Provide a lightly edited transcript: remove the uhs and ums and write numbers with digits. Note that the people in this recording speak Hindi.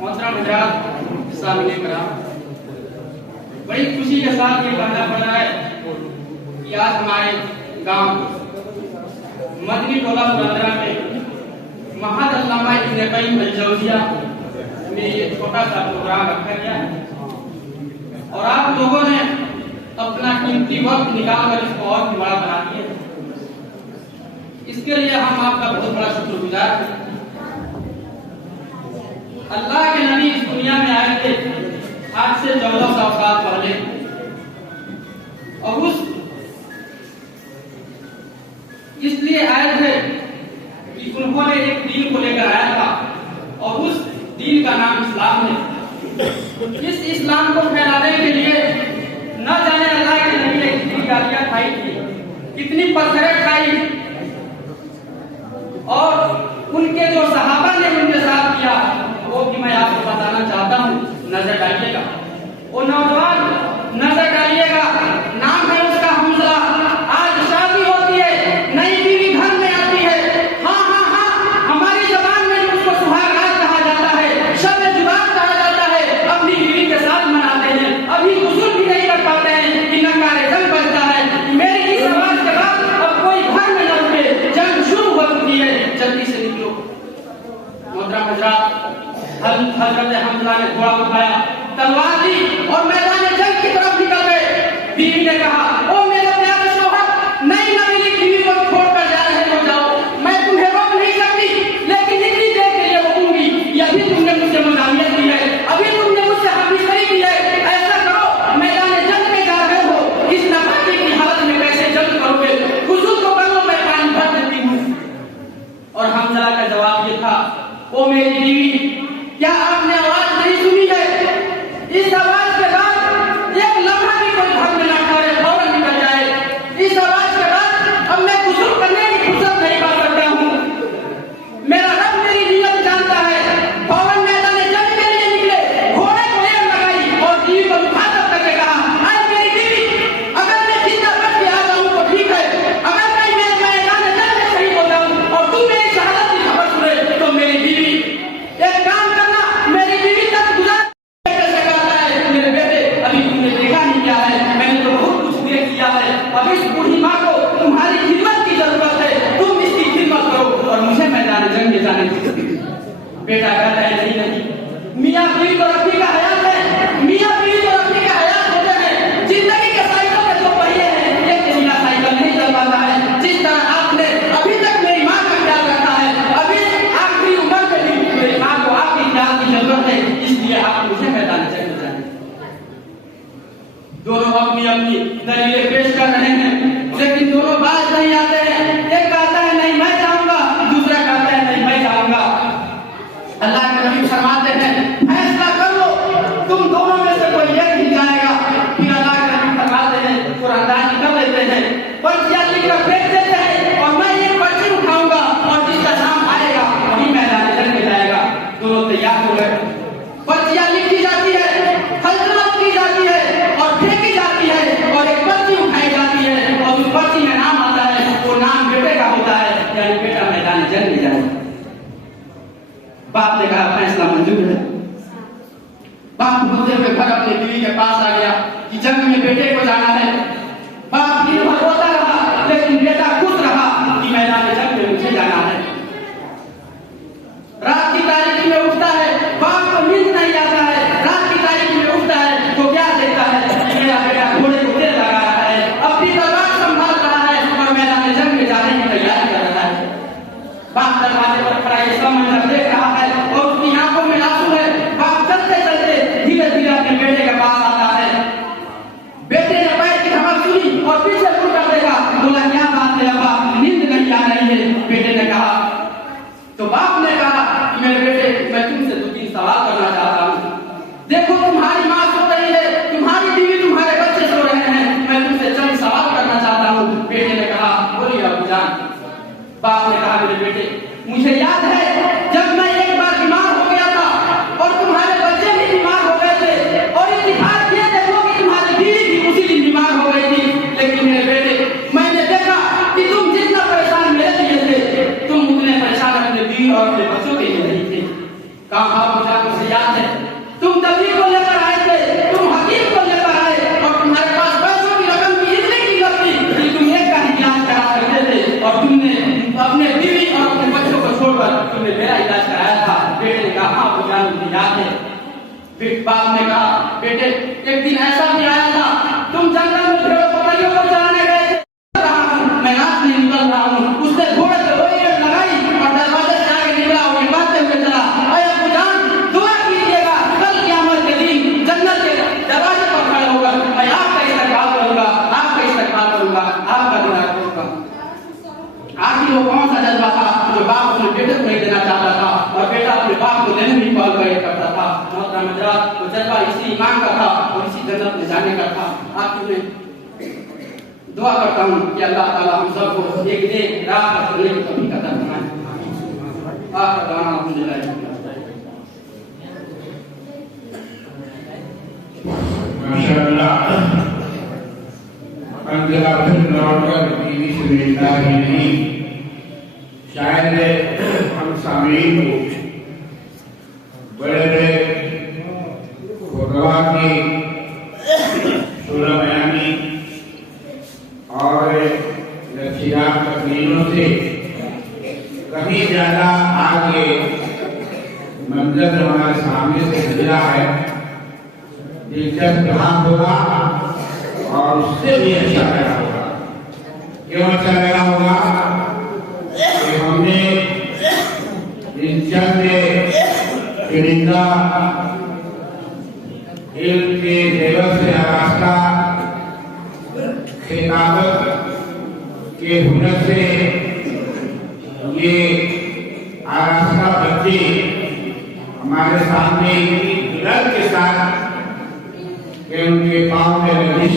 मोहतरम हज़रात सामने करा बड़ी खुशी के साथ ये कहना पड़ रहा है कि आज हमारे गांव मदनी टोला पुरंदरा में महाअल्लामा इब्न क़य्यिम अल-जौज़िया में ये छोटा सा प्रोग्राम रखा गया है और आप लोगों ने अपना कीमती वक्त निकाल कर इसको और भी बड़ा बना दिया। इसके लिए हम आपका बहुत बड़ा शुक्रगुजार हैं। अल्लाह के नबी इस दुनिया में आए थे आज से 1400 साल पहले और इसलिए आए थे कि उन्होंने एक दीन को लेकर आया था और उस दीन का नाम इस्लाम है। इस इस्लाम को फैलाने के लिए न जाने अल्लाह के नबी ने कितनी गालियां खाई थी, कितनी पत्थरें खाई और उनके जो सहाबा ने उनके साथ किया वो भी मैं आपको बताना चाहता हूँ। नजर डालिएगा, वो नौजवान नजर डालिएगा, नाम है उसका हमजा। आज शादी होती है, नई बीवी घर में आती है, हाँ हाँ हाँ हमारी जबान में उसको सुहागरात कहा जाता है, शब जुबान कहा जाता है, अपनी बीवी के साथ मनाते हैं, अभी गुस्ल भी नहीं कर पाते हैं कि नकारे जंग बजता है। मेरी इस आवाज के बाद अब कोई घर में न रुके, जंग शुरू हो चुकी है, जल्दी से निकलो। मोहतरम हज़रात, हज़रत हमजा ने घोड़ा उठाया, तलवार ली और मैदान जंग की तरफ निकल गए। बीवी ने कहा, ओ मेरे प्यारे शौहर, नई नवीली बीवी को छोड़कर जा रहे हो जाओ, मैं तुम्हें रोक नहीं सकती, लेकिन इतनी देर के लिए रोकूंगी। अभी तुमने मुझसे मजामियत की है, अभी तुमने मुझसे हमदर्दी की है, ऐसा करो मैदान जंग में जा रहे हो, इस नापाकी की हालत में कैसे जंग करोगे? गुस्ल तो कर लो, मैं पानी भर देती हूँ। और हमजा का जवाब ये था, ओ मेरी बीवी, क्या आपने आवाज नहीं सुनी है? इस आवाज के बाद एक लम्हा भी कोई घर में ना ठहरे, फौरन निकल जाए। इस आवाज के बाद अब मैं गुस्ल करने की फुर्सत नहीं पा सकता हूँ। मेरा रब मेरी नियत जानता है। फौरन मैदान जंग के लिए निकले, घोड़े को एक लगाई और बीवी को मुखातब करके कहा, अरे मेरी बीवी, अगर मैं जिंदा बच के आ जाऊँ तो ठीक है, अगर मैं मैदान जंग में शहीद हो जाऊँ और तू मेरी शहादत की खबर सुने तो मेरी बीवी एक काम करना, मेरी बीवी तक गुजार मेरे बेटे, अभी तुमने देखा नहीं क्या है, मैंने तो बहुत कुछ देख लिया है। अब इस बूढ़ी माँ को तुम्हारी खिदमत की जरूरत है, तुम इसकी खिदमत करो और मुझे मैदान जंग में जाने दो। बेटा कहता है नहीं नहीं, मियाँ बीवी तो रखने का हयात है, मियाँ बीवी तो रखने का हयात होते हैं। जिंदगी के साइकिल में जो पहिए हैं, एक बिना साइकिल नहीं चल पाता है। जिस तरह आपने अभी तक मेरी माँ का ख्याल रखा है, अभी आखिरी उम्र में भी मेरी माँ को आपकी ख्याल की जरूरत है, इसलिए आप मुझे मैदान जंग में जाने। दोनों अपनी अपनी दलीलें पेश कर रहे हैं, लेकिन दोनों बात नहीं आते हैं। एक कहता है नहीं मैं जाऊंगा, दूसरा कहता है नहीं मैं जाऊंगा। अल्लाह के नबी फरमाते हैं, फैसला कर लो, तुम दोनों में से कोई एक ही जाएगा। फिर अल्लाह के नबी फरमाते हैं, कुरानदानी कर लेते हैं, पर्चियां लिखकर फेंक देते हैं और मैं एक पर्ची उठाऊंगा और जिसका नाम आएगा वही मैदान जंग में जाएगा। दोनों तैयार हो गए, पर्चियां लिखी जाती है, हल्फनामा की जाती है और फेंकी जाती है और एक पर्ची उठाई जाती है और उस पर्ची में नाम आता है, वो नाम बेटे का होता है, यानी बेटा मैदान जंग में जाएगा। बाप ने कहा फैसला मंजूर है। बाप होते हुए घर अपने बीवी के पास आ गया कि जंग में बेटे को जाना है। बाप दिन भर रोता रहा, लेकिन बेटा खुश रहा कि मैदान जंग में मुझे जाना है। रात की तारीकी में उठता है, बाप को नींद नहीं आता है, रात की तारीकी में उठता है तो क्या देखता है, मेरा बेटा घोड़े को तेल लगा रहा है, अपनी तलवार संभाल रहा है और मैदान जंग में जाने की तैयारी कर रहा है। बाप दरवाजे पर खड़ा ये सब मंजर देख रहा है और उसकी आंखों में आंसू है। बाप चलते चलते धीरे धीरे अपने बेटे के पास आता है। बेटे ने पैर की खबर सुनी और पीछे मुड़कर देखा, बोला क्या बात है अब्बा, नींद नहीं आ रही है? बेटे ने कहा, तो बाप ने कहा कि मेरे बेटे मैं तुमसे 2-3 सवाल करना चाहता हूँ। देखो तुम्हारी माँ सो रही है, तुम्हारी बीवी तुम्हारे बच्चे सो रहे हैं, मैं तुमसे चंद सवाल करना चाहता हूँ। बेटे ने कहा बोलिए अब्बू जान। बाप ने कहा मेरे बेटे, मुझे याद है जब मैं एक बार बीमार हो गया था और तुम्हारे बच्चे भी बीमार हो गए थे और इत्तेफाक ये देखो कि तुम्हारी बीवी भी उसी दिन बीमार हो गई थी। लेकिन मेरे बेटे, मैंने देखा कि तुम जितना परेशान मेरे लिए थे, तुम उतने परेशान अपने बीवी और अपने बच्चों के लिए नहीं थे। कहाँ आप मुझे याद है, तुम तभी को लेकर आए थे, तुम हकीम को लेकर आए और तुम्हारे पास पैसों की रकम की इतनी कीमत थी कि तुम एक का ही इलाज करा सकते थे और तुमने अपने बीवी और अपने बच्चों को छोड़कर तुमने मेरा इलाज कराया था। बेटे ने कहा हाँ बुझान मुझे याद है। फिर बाप ने कहा बेटे एक दिन ऐसा भी आया था, तुम जंगल में भेड़ों बकरियों को चराने गए थे, मैं रात में निकल रहा हूँ, उसने घोड़े पे वही लगाई और दरवाजे से आगे निकला और बातें में चला। अरे बुझान दुआ कीजिएगा, कल क़यामत के दिन जन्नत के दरवाजे पर खड़ा होकर मैं आपका इस्तकबाल करूंगा, आपका इस्तकबाल करूंगा, आपका दुआ करूंगा। आखिर वो कौन सा जज्बा था जो बाप अपने बेटे को नहीं देना चाहता था और बेटा अपने बाप को लेने भी कॉल करता था। वो जज्बा इसी ईमान का था और इसी जन्नत में जाने का था। आखिर में दुआ करता हूँ कि अल्लाह ताला हम सबको एक नेक राह पर चलने की तौफीक अता फरमाए। माशाअल्लाह, अंजला फिर लौटकर टीवी से मिलता ही नहीं। शायद हम सामीन को बड़े बड़े खुतबा की सूरह बयानी और लचीदार तकरीरों से कहीं ज्यादा आगे मंजर हमारे सामने से गुजरा है। दिलचस्प रहा होगा और उससे भी अच्छा लगा होगा। क्यों अच्छा लगा होगा कि हमने इन चंद चुनिंदा इल्म के जेवर से आरास्ता खिताबत के हुनर से ये आरास्ता बच्चे हमारे सामने इतनी दुल्हन के साथ कि उनके पाँव में लगी